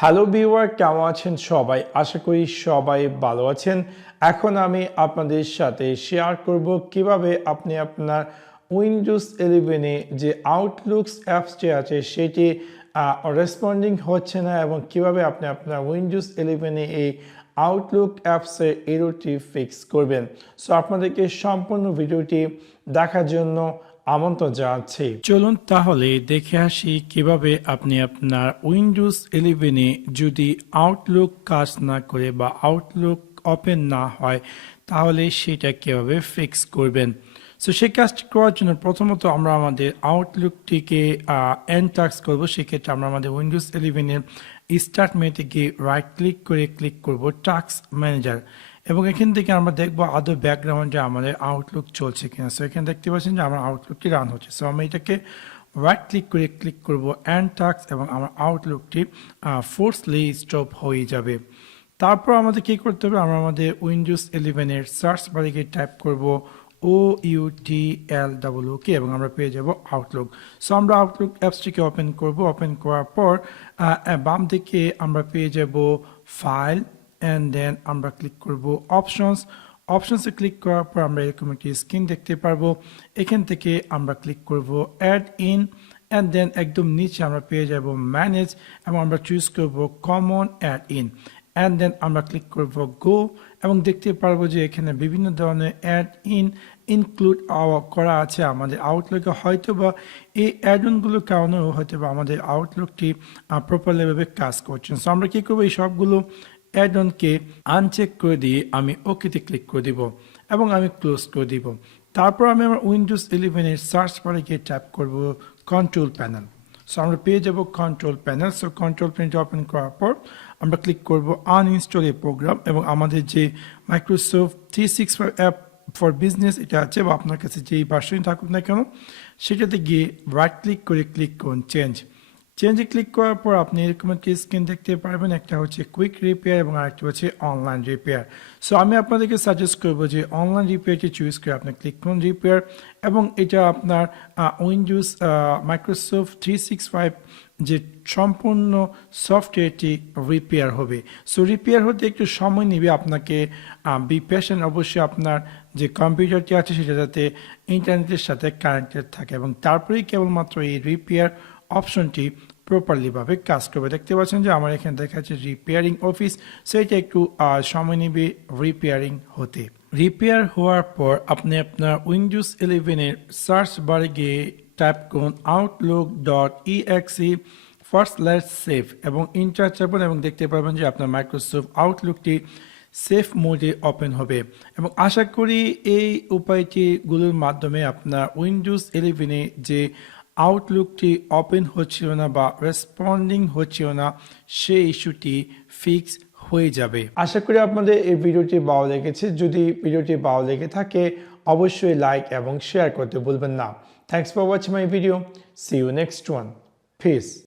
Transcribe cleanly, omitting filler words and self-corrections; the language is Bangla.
হ্যালো ভিউয়ার, কেমন আছেন সবাই? আশা করি সবাই ভালো আছেন। এখন আমি আপনাদের সাথে শেয়ার করব কিভাবে আপনি আপনার উইন্ডোজ 11-এ যে আউটলুকস অ্যাপসটি আছে সেটি রেসপন্ডিং হচ্ছে না এবং কিভাবে আপনি আপনার উইন্ডোজ 11-এ এই আউটলুক অ্যাপসের এররটি ফিক্স করবেন। সো আপনাদেরকে সম্পূর্ণ ভিডিওটি দেখার জন্য আমন্ত্রণ জানাচ্ছি। চলুন তাহলে দেখে আসি কিভাবে আপনি আপনার উইন্ডোজ 11-এ যদি আউটলুক কাজ না করে বা আউটলুক ওপেন না হয় তাহলে সেটা কিভাবে ফিক্স করবেন। সো সেই কাজটি করার জন্য প্রথমত আমরা আমাদের আউটলুকটিকে এনটাক্স করব। সেক্ষেত্রে আমরা আমাদের উইন্ডোজ 11-এর স্টার্ট মেনুতে গিয়ে রাইট ক্লিক করব টাস্ক ম্যানেজার, এবং এখান থেকে আমরা দেখবো আদৌ ব্যাকগ্রাউন্ডে আমাদের আউটলুক চলছে কিনা। সো এখানে দেখতে পাচ্ছেন যে আমার আউটলুকটি রান হচ্ছে। সো আমি এটাকে রাইট ক্লিক করব এন্ড টাস্ক, এবং আমার আউটলুকটি ফোর্সলি স্টপ হয়ে যাবে। তারপর আমাদের কি করতে হবে, আমরা আমাদের উইন্ডোজ 11-এর সার্চ বারে গিয়ে টাইপ করব OUTLOOK এবং আমরা পেয়ে যাব আউটলুক। সো আমরা আউটলুক অ্যাপসটিকে ওপেন করব। ওপেন করার পর বাম দিকে আমরা পেয়ে যাব ফাইল, and then আমরা ক্লিক করব অপশনসে ক্লিক করার পর আমরা এরকম একটি স্ক্রিন দেখতে পারবো। এখান থেকে আমরা ক্লিক করব অ্যাড ইন, and then একদম নিচে আমরা পেয়ে যাব ম্যানেজ, এবং আমরা চুজ করব common add in, and then আমরা ক্লিক করব গো, এবং দেখতে পারবো যে এখানে বিভিন্ন ধরনের অ্যাড ইনক্লুড করা আছে আমাদের আউটলুকে। হয়তো বা এই অ্যাডগুলোর কারণেও হয়তো বা আমাদের আউটলুকটি প্রপারলিভাবে কাজ করছে। সো আমরা কি করবো, এই সবগুলো অ্যাডনকে আনচেক করে দিয়ে আমি ওকেতে ক্লিক করে দিব এবং আমি ক্লোজ করে দিব। তারপর আমি আমার উইন্ডোজ 11-এর সার্চ বারে গিয়ে ট্যাপ করব কন্ট্রোল প্যানেল। সো আমরা পেয়ে যাব কন্ট্রোল প্যানেল। সো কন্ট্রোল প্যানেলটি ওপেন করার পর আমরা ক্লিক করব আনইনস্টল এ প্রোগ্রাম, এবং আমাদের যে মাইক্রোসফট 365 অ্যাপ ফর বিজনেস এটা আছে, বা আপনার কাছে যেই ভার্সন থাকুক না কেন সেটাতে গিয়ে রাইট ক্লিক করুন চেঞ্জে ক্লিক করার পর আপনি এরকম একটি স্ক্রিন দেখতে পারবেন। একটা হচ্ছে কুইক রিপেয়ার এবং আরেকটা হচ্ছে অনলাইন রিপেয়ার। সো আমি আপনাদেরকে সাজেস্ট করবো যে অনলাইন রিপেয়ারটি চুজ করে আপনি ক্লিক করুন রিপেয়ার, এবং এটা আপনার উইন্ডোজ মাইক্রোসফট 365 যে সম্পূর্ণ সফটওয়্যারটি রিপেয়ার হবে। সো রিপেয়ার হতে একটু সময় নেবে, আপনাকে বি পেশেন্ট। অবশ্যই আপনার যে কম্পিউটারটি আছে সেটা যাতে ইন্টারনেটের সাথে কানেক্টেড থাকে, এবং তারপরেই কেবলমাত্র এই রিপেয়ার অপশনটি প্রপারলিভাবে কাজ করবে। দেখতে পাচ্ছেন যে আমার এখানে দেখা যাচ্ছে রিপেয়ারিং অফিস, সেটা একটু সময় নেবে রিপেয়ারিং হতে। রিপেয়ার হওয়ার পর আপনি আপনার উইন্ডোজ 11-এর সার্চ বারে গিয়ে টাইপ করুন outlook.exe/save এবং ইন্টার চাপুন, এবং দেখতে পাবেন যে আপনার মাইক্রোসফট আউটলুকটি সেফ মোডে ওপেন হবে। এবং আশা করি এই উপায়টিগুলোর মাধ্যমে আপনার উইন্ডোজ 11-এ যে আউটলুকটি ওপেন হচ্ছিল না বা রেসপন্ডিং হচ্ছিল না সেই ইস্যুটি ফিক্স হয়ে যাবে। আশা করি আপনাদের এই ভিডিওটি ভালো লেগেছে। যদি ভিডিওটি ভালো লেগে থাকে অবশ্যই লাইক এবং শেয়ার করতে ভুলবেন না। Thanks for watching my video. See you next one. Piece.